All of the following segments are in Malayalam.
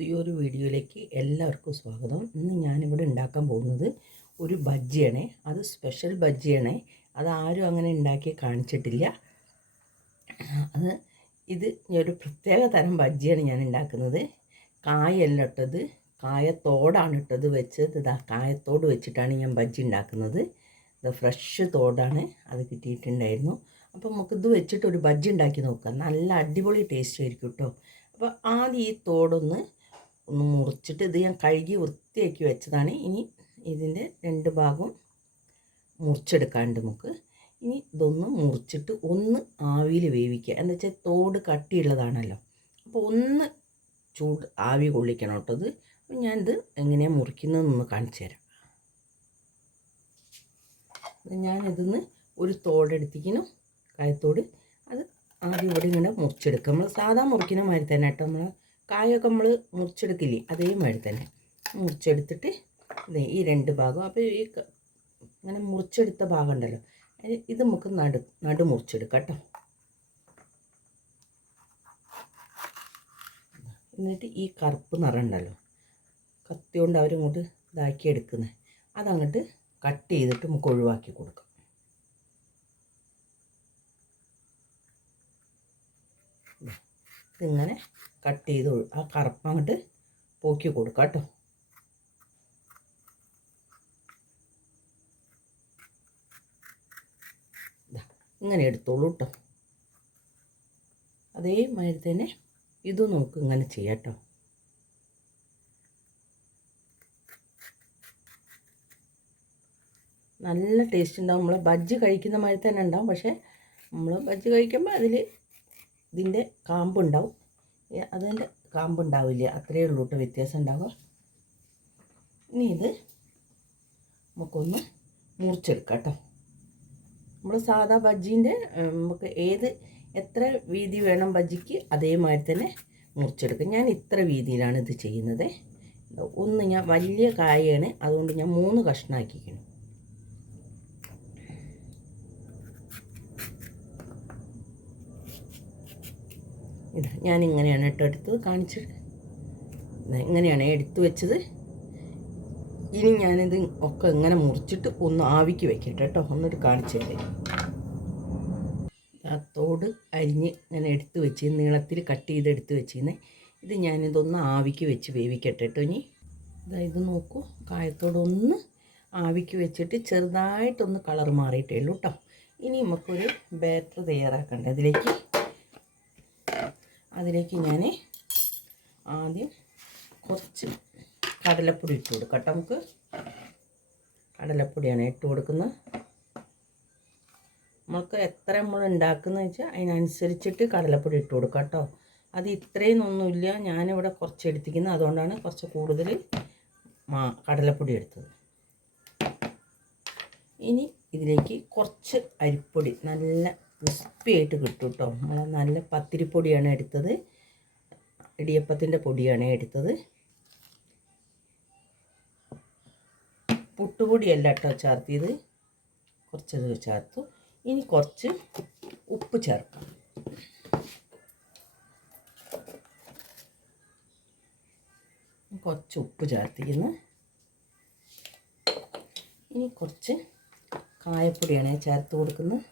പുതിയൊരു വീഡിയോയിലേക്ക് എല്ലാവർക്കും സ്വാഗതം. ഇന്ന് ഞാനിവിടെ ഉണ്ടാക്കാൻ പോകുന്നത് ഒരു ബജ്ജിയാണ്. അത് സ്പെഷ്യൽ ബജ്ജിയാണ്. അത് ആരും അങ്ങനെ ഉണ്ടാക്കി കാണിച്ചിട്ടില്ല. അത് ഇത് ഒരു പ്രത്യേക തരം ബജ്ജിയാണ് ഞാൻ ഉണ്ടാക്കുന്നത്. കായല്ല ഇട്ടത്. കായത്തോടാണ് ഇട്ടത് വെച്ചത്. ഇതാ കായത്തോട് വെച്ചിട്ടാണ് ഞാൻ ബജ്ജി ഉണ്ടാക്കുന്നത്. ഇത് ഫ്രഷ് തോടാണ്. അത് കിട്ടിയിട്ടുണ്ടായിരുന്നു. അപ്പോൾ ഇത് വെച്ചിട്ട് ഒരു ബജ്ജി ഉണ്ടാക്കി നോക്കാം. നല്ല അടിപൊളി ടേസ്റ്റ് ആയിരിക്കും കേട്ടോ. അപ്പോൾ ആദ്യം ഈ തോടൊന്ന് ഒന്ന് മുറിച്ചിട്ട് ഇത് ഞാൻ കഴുകി വൃത്തിയാക്കി വെച്ചതാണ്. ഇനി ഇതിന്റെ രണ്ട് ഭാഗവും മുറിച്ചെടുക്കാണ്ട് നമുക്ക് ഇനി ഇതൊന്ന് മുറിച്ചിട്ട് ഒന്ന് ആവിയിൽ വേവിക്കുക. എന്ന് വെച്ചാൽ തോട് കട്ടിയുള്ളതാണല്ലോ. അപ്പോൾ ഒന്ന് ചൂട് ആവി കൊള്ളിക്കണം കേട്ടോ ഇത്. അപ്പം ഞാനിത് എങ്ങനെയാണ് മുറിക്കുന്നതെന്നൊന്ന് കാണിച്ചു തരാം. ഞാനിതിന്ന് ഒരു തോടെടുത്തിക്കണം കായത്തോട് അത് ആദ്യം ഇവിടെ ഇങ്ങനെ മുറിച്ചെടുക്കുക. നമ്മൾ സാധാ മുറിക്കുന്ന മാതിരി തന്നെ കേട്ടോ. നമ്മൾ കായൊക്കെ നമ്മൾ മുറിച്ചെടുക്കില്ലേ അതേമാതിരി തന്നെ. മുറിച്ചെടുത്തിട്ട് ഈ രണ്ട് ഭാഗം അപ്പോൾ ഈ ഇങ്ങനെ മുറിച്ചെടുത്ത ഭാഗം ഉണ്ടല്ലോ ഇത് നമുക്ക് നടു നടു മുറിച്ചെടുക്കാം കേട്ടോ. എന്നിട്ട് ഈ കറുപ്പ് നിറം ഉണ്ടല്ലോ കത്തി കൊണ്ട് അവരിങ്ങോട്ട് ഇതാക്കി എടുക്കുന്നത് അതങ്ങോട്ട് കട്ട് ചെയ്തിട്ട് നമുക്ക് ഒഴിവാക്കി കൊടുക്കാം. ഇതിങ്ങനെ കട്ട് ചെയ്ത് ആ കറുപ്പ് അങ്ങോട്ട് പോക്കി കൊടുക്കാം കേട്ടോ. ഇങ്ങനെ എടുത്തോളൂ കേട്ടോ. അതേമാതിരി തന്നെ ഇതും നമുക്ക് ഇങ്ങനെ ചെയ്യാം കേട്ടോ. നല്ല ടേസ്റ്റ് ഉണ്ടാവും. നമ്മൾ ബജ്ജി കഴിക്കുന്ന മാതിരി തന്നെ ഉണ്ടാവും. പക്ഷേ നമ്മൾ ബജ്ജി കഴിക്കുമ്പോൾ അതിൽ ഇതിന്റെ കാമ്പുണ്ടാവും. അതിന്റെ കാമ്പുണ്ടാവില്ല. അത്രയേ ഉള്ളൂ കേട്ടോ വ്യത്യാസം ഉണ്ടാവുക ഇനി ഇത് നമുക്കൊന്ന് മുറിച്ചെടുക്കാം കേട്ടോ. നമ്മൾ സാധാ ബജ്ജീന്റെ നമുക്ക് ഏത് എത്ര വീതി വേണം ബജ്ജിക്ക് അതേമാതിരി തന്നെ മുറിച്ചെടുക്കും. ഞാൻ ഇത്ര വീതിയിലാണ് ഇത് ചെയ്യുന്നത്. ഒന്ന് ഞാൻ വലിയ കായയാണ്. അതുകൊണ്ട് ഞാൻ മൂന്ന് കഷ്ണമാക്കിക്കണം ഇത് ഞാൻ ഇങ്ങനെയാണ് കേട്ടോ എടുത്തത് കാണിച്ചിട്ട് ഇങ്ങനെയാണ് എടുത്തു വെച്ചത്. ഇനി ഞാനിത് ഒക്കെ ഇങ്ങനെ മുറിച്ചിട്ട് ഒന്ന് ആവിക്ക് വെക്കട്ടെ കേട്ടോ. ഒന്നിട്ട് കാണിച്ചു തരാം തോട് അരിഞ്ഞ് ഇങ്ങനെ എടുത്ത് വെച്ച് നീളത്തിൽ കട്ട് ചെയ്ത് എടുത്ത് വെച്ചിരുന്നേ. ഇത് ഞാനിതൊന്ന് ആവിക്ക് വെച്ച് വേവിക്കട്ടെ കേട്ടോ ഇനി. ഇത് നോക്കൂ. കായത്തോടൊന്ന് ആവിക്ക് വെച്ചിട്ട് ചെറുതായിട്ടൊന്ന് കളർ മാറിയിട്ടേ ഉള്ളൂ കേട്ടോ. ഇനി നമുക്കൊരു ബാറ്റർ തയ്യാറാക്കണ്ടേ അതിലേക്ക്. അതിലേക്ക് ഞാൻ ആദ്യം കുറച്ച് കടലപ്പൊടി ഇട്ട് കൊടുക്കാം നമുക്ക്. കടലപ്പൊടിയാണ് ഇട്ട് കൊടുക്കുന്നത്. നമുക്ക് എത്ര നമ്മൾ ഉണ്ടാക്കുന്നത് വെച്ചാൽ അതിനനുസരിച്ചിട്ട് കടലപ്പൊടി ഇട്ട് കൊടുക്കാം കേട്ടോ. അത് ഇത്രയും ഒന്നുമില്ല. ഞാനിവിടെ കുറച്ച് എടുത്തിരിക്കുന്നത്. അതുകൊണ്ടാണ് കുറച്ച് കൂടുതൽ മാ കടലപ്പൊടി എടുത്തത്. ഇനി ഇതിലേക്ക് കുറച്ച് അരിപ്പൊടി നല്ല ക്രിസ്പി ആയിട്ട് കിട്ടും കേട്ടോ നമ്മൾ നല്ല പത്തിരിപ്പൊടിയാണ് എടുത്തത്. ഇടിയപ്പത്തിന്റെ പൊടിയാണ് എടുത്തത്. പുട്ടുപൊടിയല്ല കേട്ടോ ചേർത്തിയത്. കുറച്ചത് ചേർത്തു. ഇനി കുറച്ച് ഉപ്പ് ചേർക്കാം. കുറച്ച് ഉപ്പ് ചേർത്തിരുന്നു ഇനി കുറച്ച് കായപ്പൊടിയാണ് ചേർത്ത് കൊടുക്കുന്നത്.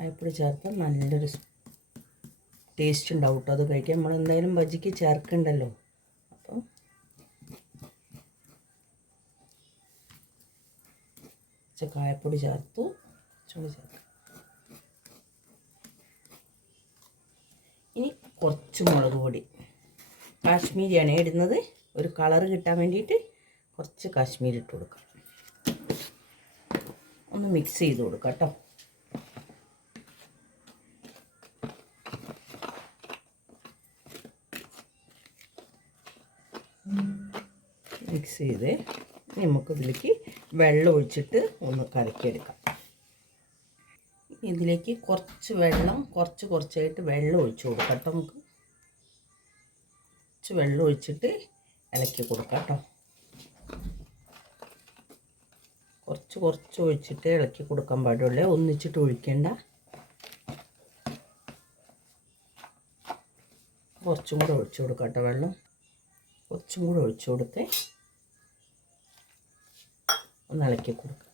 കായപ്പൊടി ചേർത്താൽ നല്ലൊരു ടേസ്റ്റ് ഉണ്ടാവും കേട്ടോ അത് കഴിക്കാൻ നമ്മൾ എന്തായാലും ബജിക്ക് ചേർക്കണ്ടല്ലോ. അപ്പം കായപ്പൊടി ചേർത്തു. ചൂട് ചേർക്കാം. ഇനി കുറച്ച് മുളക് പൊടി. കാശ്മീരിയാണ് ഇടുന്നത്. ഒരു കളറ് കിട്ടാൻ വേണ്ടിയിട്ട് കുറച്ച് കാശ്മീരി ഇട്ട് കൊടുക്കാം. ഒന്ന് മിക്സ് ചെയ്ത് കൊടുക്കാം കേട്ടോ ചെയ്ത് നമുക്കിതിലേക്ക് വെള്ളം ഒഴിച്ചിട്ട് ഒന്ന് കലക്കിയെടുക്കാം. ഇതിലേക്ക് കുറച്ച് വെള്ളം കുറച്ച് കുറച്ചായിട്ട് വെള്ളം ഒഴിച്ചു കൊടുക്കാം കേട്ടോ നമുക്ക്. കുറച്ച് വെള്ളം ഒഴിച്ചിട്ട് ഇളക്കി കൊടുക്കാം കേട്ടോ. കുറച്ച് കുറച്ച് ഒഴിച്ചിട്ട് ഇളക്കി കൊടുക്കാൻ പാടുള്ളൂ. ഒന്നിച്ചിട്ട് ഒഴിക്കേണ്ട. കുറച്ചും കൂടെ ഒഴിച്ചു കൊടുക്കാം കേട്ടോ വെള്ളം. കുറച്ചും കൂടെ ഒഴിച്ചു കൊടുത്തേ ഒന്ന് ഇളക്കി കൊടുക്കുക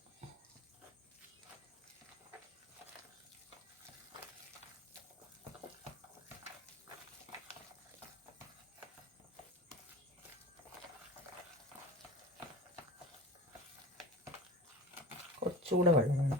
കുറച്ചുകൂടെ വെള്ളം വേണം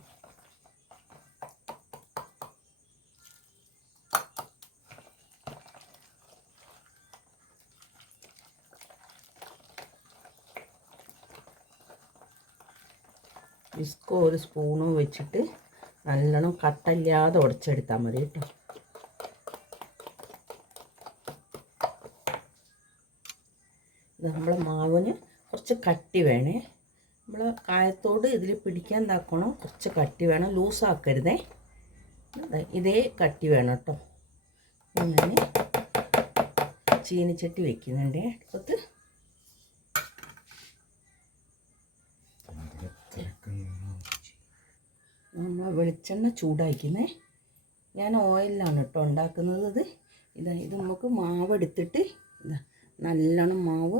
വിസ്കോ ഒരു സ്പൂണും വെച്ചിട്ട് നല്ലോണം കട്ടല്ലാതെ ഉടച്ചെടുത്താൽ മതി കേട്ടോ. നമ്മളെ മാവിന് കുറച്ച് കട്ടി വേണേ. നമ്മൾ കായത്തോട് ഇതിൽ പിടിക്കാൻ താക്കണം കുറച്ച് കട്ടി വേണം. ലൂസാക്കരുതേ. ഇതേ കട്ടി വേണം കേട്ടോ. ഞാൻ ചീനിച്ചട്ടി വെക്കുന്നുണ്ട്. അടുപ്പത്ത് നമ്മൾ വെളിച്ചെണ്ണ ചൂടാക്കുന്നേ ഞാൻ ഓയിലാണ് കേട്ടോ ഉണ്ടാക്കുന്നത്. ഇത് ഇതാ ഇത് നമുക്ക് മാവ് എടുത്തിട്ട് ഇതാ നല്ലോണം മാവ്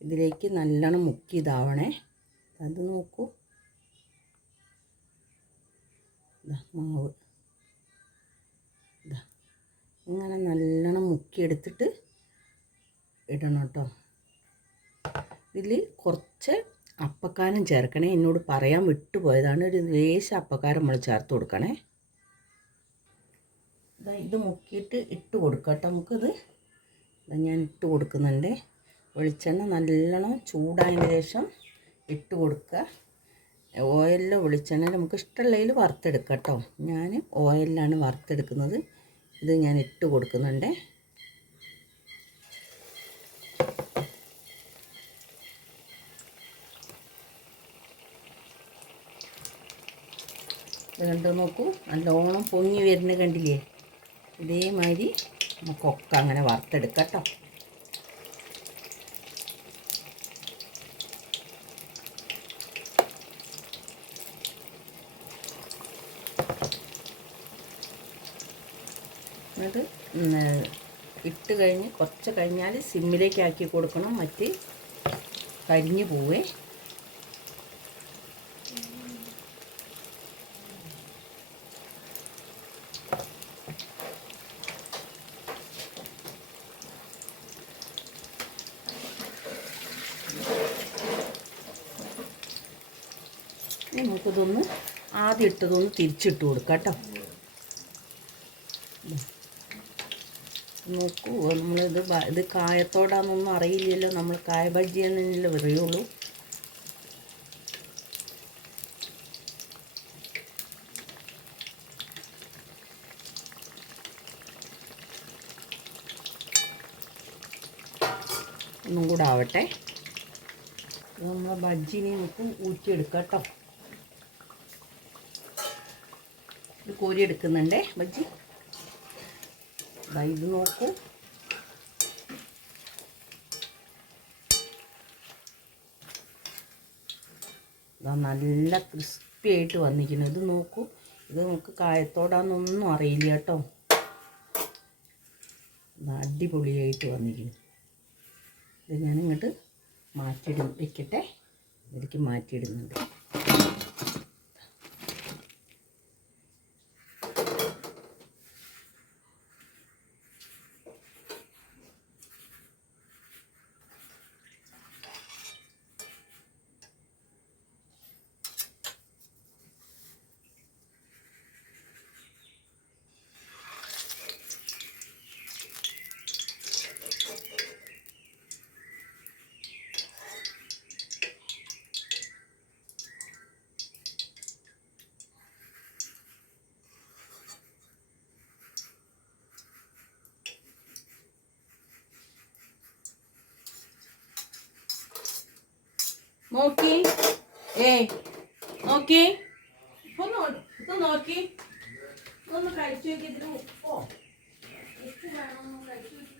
ഇതിലേക്ക് നല്ലോണം മുക്കി ഇതാവണേ. അത് നോക്കൂ. ഇതാ മാവ്. ഇതാ ഇങ്ങനെ നല്ലോണം മുക്കിയെടുത്തിട്ട് ഇടണം കേട്ടോ. ഇതിൽ കുറച്ച് അപ്പക്കാരം ചേർക്കണേ എന്നോട് പറയാൻ വിട്ടുപോയതാണ്. ഒരു ലേശം അപ്പക്കാരം നമ്മൾ ചേർത്ത് കൊടുക്കണേ. ഇതാ മുക്കിയിട്ട് ഇട്ട് കൊടുക്കാം കേട്ടോ നമുക്കിത്. ഞാൻ ഇട്ട് കൊടുക്കുന്നുണ്ട്. വെളിച്ചെണ്ണ നല്ലോണം ചൂടായതിന് ശേഷം ഇട്ട് കൊടുക്കുക. ഓയിലിലോ വെളിച്ചെണ്ണയിൽ നമുക്ക് ഇഷ്ടമുള്ളതിൽ വറുത്തെടുക്കാം കേട്ടോ. ഞാൻ ഓയിലിലാണ് വറുത്തെടുക്കുന്നത്. ഇത് ഞാൻ ഇട്ട് കൊടുക്കുന്നുണ്ട്. കണ്ടു നോക്കൂ. നല്ലോണം പൊങ്ങി വരുന്ന കണ്ടില്ലേ? ഇതേമാതിരി നമുക്കൊക്കെ അങ്ങനെ വറുത്തെടുക്കാം കേട്ടോ. എന്നിട്ട് ഇട്ട് കഴിഞ്ഞ് കുറച്ച് കഴിഞ്ഞാൽ സിമ്മിലേക്ക് ആക്കി കൊടുക്കണം. മറ്റ് കരിഞ്ഞു പോവേ ഇനി നമുക്കിതൊന്ന് ആദ്യം ഇട്ടതൊന്ന് തിരിച്ചിട്ട് കൊടുക്കാം കേട്ടോ. നോക്കൂ നമ്മളിത് ഇത് കായത്തോടാന്നൊന്നും അറിയില്ലല്ലോ. നമ്മൾ കായ ബജ്ജി എന്നല്ലേ പറയുള്ളൂ. ഒന്നും കൂടെ ആവട്ടെ. നമ്മളെ ബജ്ജിനെ നമുക്ക് ഊറ്റിയെടുക്കാം കേട്ടോ. കോരി എടുക്കുന്നുണ്ട് ബജ്ജി ഇത് നോക്കൂ. ഇതാ നല്ല ക്രിസ്പി ആയിട്ട് വന്നിരിക്കുന്നു. ഇത് നോക്കൂ. ഇത് നമുക്ക് കായത്തോടാന്നൊന്നും അറിയില്ല കേട്ടോ. അടിപൊളിയായിട്ട് വന്നിരിക്കുന്നു. ഇത് ഞാനിങ്ങോട്ട് മാറ്റിയിടും. വെക്കട്ടെ. ഇതിലേക്ക് മാറ്റിയിടുന്നുണ്ട്. നോക്കി. ഏ നോക്കി. ഒന്ന് ഇത് നോക്കി. ഒന്ന് കഴിച്ചു നോക്കി ഇതിന് വേണമെന്ന് കഴിച്ചു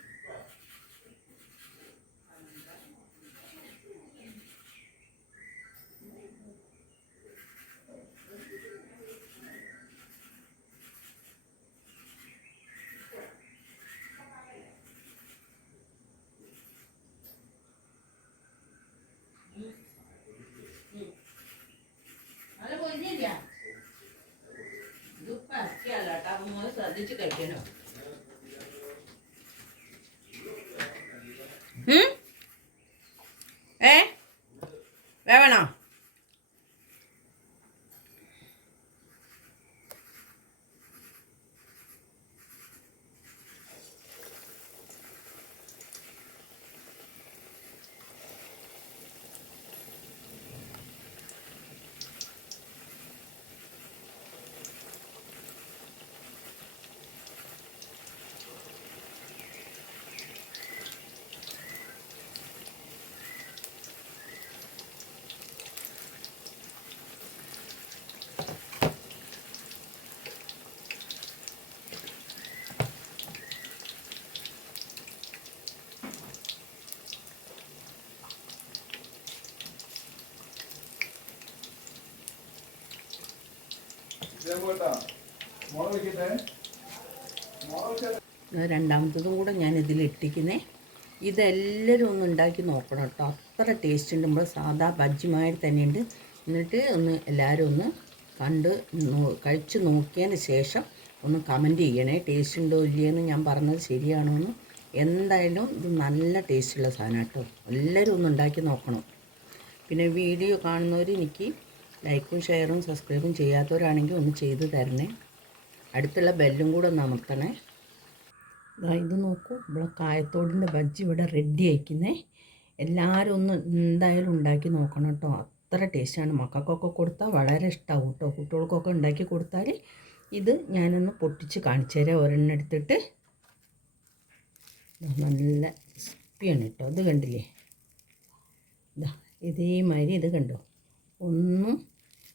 Hmm? രണ്ടാമത്തതും കൂടെ ഞാൻ ഇതിൽ ഇട്ടിക്കുന്നേ ഇതെല്ലാവരും ഒന്ന് ഉണ്ടാക്കി നോക്കണം കേട്ടോ. അത്ര ടേസ്റ്റ് ഉണ്ട്. നമ്മൾ സാധാ ബജ്ജിമാതിരി തന്നെയുണ്ട്. എന്നിട്ട് ഒന്ന് എല്ലാവരും ഒന്ന് കണ്ട് കഴിച്ച് നോക്കിയതിന് ശേഷം ഒന്ന് കമന്റ് ചെയ്യണേ. ടേസ്റ്റ് ഉണ്ടോ ഇല്ലയെന്ന് ഞാൻ പറഞ്ഞത് ശരിയാണോ എന്ന്. എന്തായാലും ഇത് നല്ല ടേസ്റ്റുള്ള സാധനം കേട്ടോ. എല്ലാവരും ഒന്ന് ഉണ്ടാക്കി നോക്കണം. പിന്നെ വീഡിയോ കാണുന്നവർ എനിക്ക് ലൈക്കും ഷെയറും സബ്സ്ക്രൈബും ചെയ്യാത്തവരാണെങ്കിൽ ഒന്ന് ചെയ്ത് തരണേ. അടുത്തുള്ള ബെല്ലും കൂടെ ഒന്ന് അമർത്തണേ. ഇത് നോക്കൂ ഇവിടെ കായത്തോടിന്റെ ബജ്ജി ഇവിടെ റെഡി ആയിക്കുന്നേ. എല്ലാവരും ഒന്ന് എന്തായാലും ഉണ്ടാക്കി നോക്കണം കേട്ടോ. അത്ര ടേസ്റ്റാണ്. മക്കൾക്കൊക്കെ കൊടുത്താൽ വളരെ ഇഷ്ടമാവും കേട്ടോ. കുട്ടികൾക്കൊക്കെ ഉണ്ടാക്കി കൊടുത്താൽ ഇത് ഞാനൊന്ന് പൊട്ടിച്ച് കാണിച്ചു തരാം. ഒരെണ്ണം എടുത്തിട്ട്. നല്ല ക്രിസ്പിയാണ് കേട്ടോ. ഇത് കണ്ടില്ലേ? ഇതാ ഇതേമാതിരി ഇത് കണ്ടോ? ഒന്നും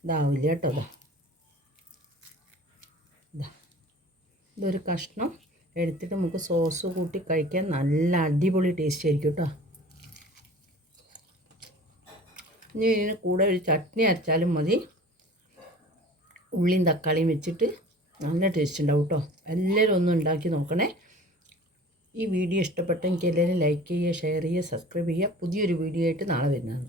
ഇതാവില്ല കേട്ടോ ഇതാ. ഇതാ. ഇതൊരു കഷ്ണം എടുത്തിട്ട് നമുക്ക് സോസ് കൂട്ടി കഴിക്കാൻ നല്ല അടിപൊളി ടേസ്റ്റ് ആയിരിക്കും കേട്ടോ. ഇനി കൂടെ ഒരു ചട്നി അരച്ചാലും മതി. ഉള്ളിയും തക്കാളിയും വെച്ചിട്ട് നല്ല ടേസ്റ്റ് ഉണ്ടാവും കേട്ടോ. എല്ലാവരും ഒന്ന് ഉണ്ടാക്കി നോക്കണേ. ഈ വീഡിയോ ഇഷ്ടപ്പെട്ടെങ്കിൽ എല്ലാവരും ലൈക്ക് ചെയ്യുക ഷെയർ ചെയ്യുക സബ്സ്ക്രൈബ് ചെയ്യുക. പുതിയൊരു വീഡിയോ ആയിട്ട് നാളെ വരുന്നതാണ്.